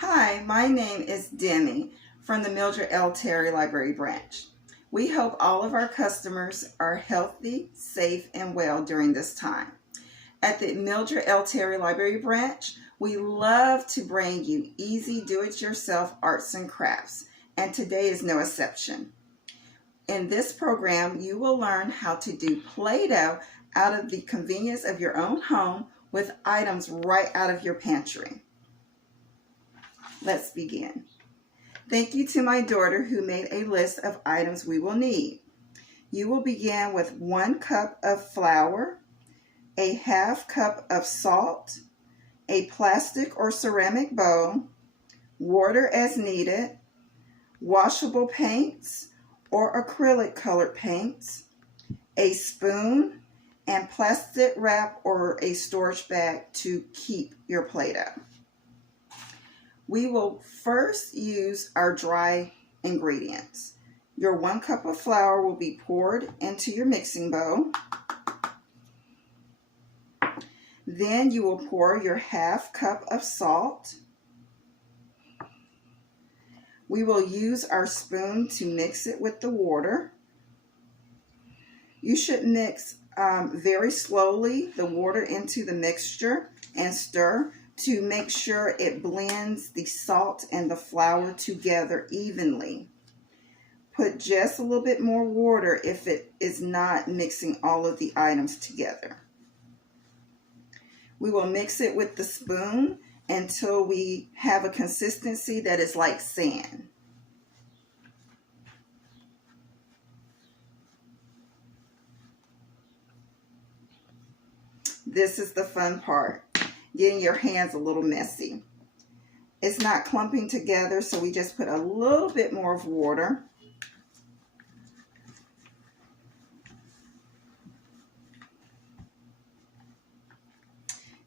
Hi, my name is Deme from the Mildred L. Terry Library Branch. We hope all of our customers are healthy, safe, and well during this time. At the Mildred L. Terry Library Branch, we love to bring you easy do-it-yourself arts and crafts, and today is no exception. In this program, you will learn how to do Play-Doh out of the convenience of your own home with items right out of your pantry. Let's begin. Thank you to my daughter who made a list of items we will need. You will begin with 1 cup of flour, a half cup of salt, a plastic or ceramic bowl, water as needed, washable paints or acrylic colored paints, a spoon, and plastic wrap or a storage bag to keep your Play-Doh. We will first use our dry ingredients. Your 1 cup of flour will be poured into your mixing bowl. Then you will pour your half cup of salt. We will use our spoon to mix it with the water. You should mix very slowly the water into the mixture and stir to make sure it blends the salt and the flour together evenly. Put just a little bit more water if it is not mixing all of the items together. We will mix it with the spoon until we have a consistency that is like sand. This is the fun part. Getting your hands a little messy. It's not clumping together, so we just put a little bit more of water.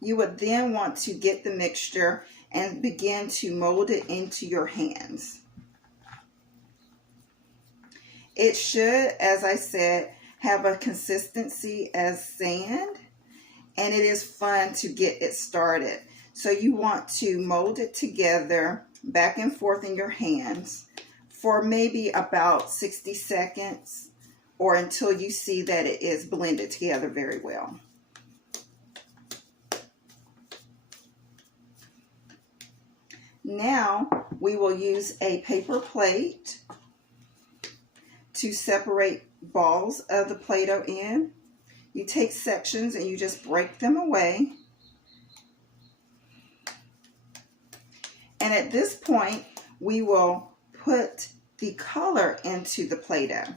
You would then want to get the mixture and begin to mold it into your hands. It should, as I said, have a consistency as sand. And it is fun to get it started. So you want to mold it together back and forth in your hands for maybe about 60 seconds or until you see that it is blended together very well. Now we will use a paper plate to separate balls of the Play-Doh in. You take sections and you just break them away. And at this point, we will put the color into the Play-Doh.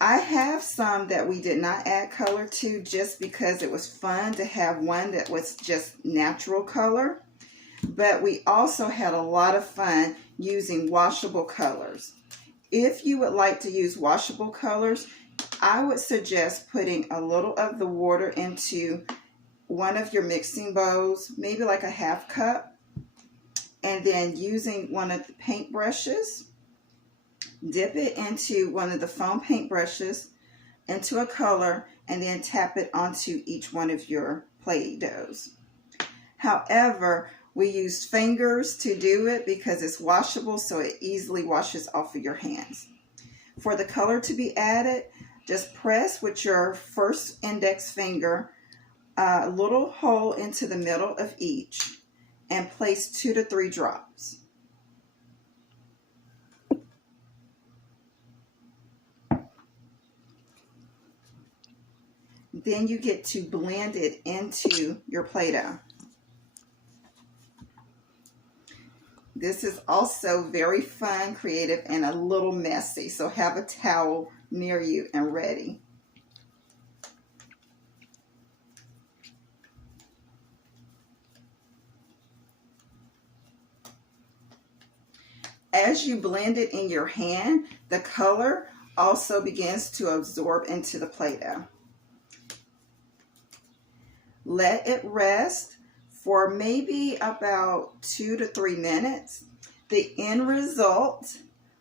I have some that we did not add color to just because it was fun to have one that was just natural color. But we also had a lot of fun using washable colors. If you would like to use washable colors, I would suggest putting a little of the water into one of your mixing bowls, maybe like a half cup, and then using one of the paint brushes, dip it into one of the foam paint brushes into a color, and then tap it onto each one of your Play-Dohs. However, we use fingers to do it because it's washable, so it easily washes off of your hands. For the color to be added, just press with your first index finger a little hole into the middle of each and place 2 to 3 drops. Then you get to blend it into your Play-Doh. This is also very fun, creative, and a little messy, so have a towel near you and ready. As you blend it in your hand, the color also begins to absorb into the Play-Doh. Let it rest for maybe about 2 to 3 minutes. The end result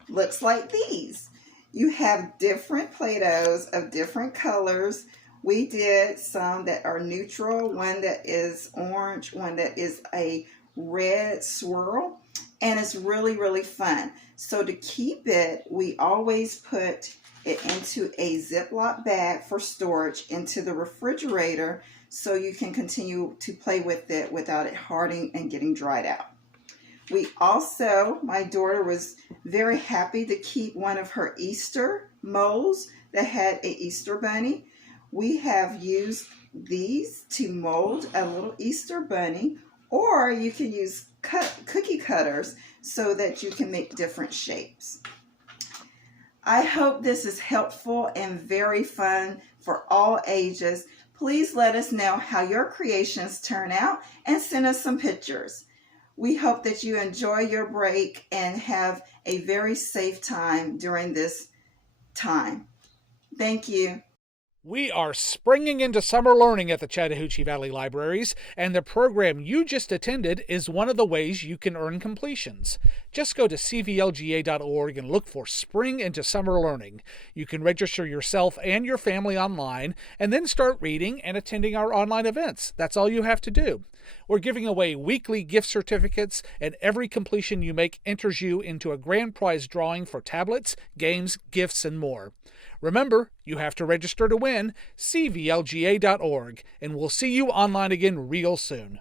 looks like these. You have different Play-Dohs of different colors. We did some that are neutral, one that is orange, one that is a red swirl, and it's really fun. So to keep it, we always put it into a Ziploc bag for storage into the refrigerator so you can continue to play with it without it hardening and getting dried out. We also, my daughter was very happy to keep one of her Easter molds that had a Easter bunny. We have used these to mold a little Easter bunny, or you can use cookie cutters so that you can make different shapes. I hope this is helpful and very fun for all ages. Please let us know how your creations turn out and send us some pictures. We hope that you enjoy your break and have a very safe time during this time. Thank you. We are springing into summer learning at the Chattahoochee Valley Libraries, and the program you just attended is one of the ways you can earn completions. Just go to cvlga.org and look for Spring into Summer Learning. You can register yourself and your family online, and then start reading and attending our online events. That's all you have to do. We're giving away weekly gift certificates, and every completion you make enters you into a grand prize drawing for tablets, games, gifts, and more. Remember, you have to register to win, cvlga.org, and we'll see you online again real soon.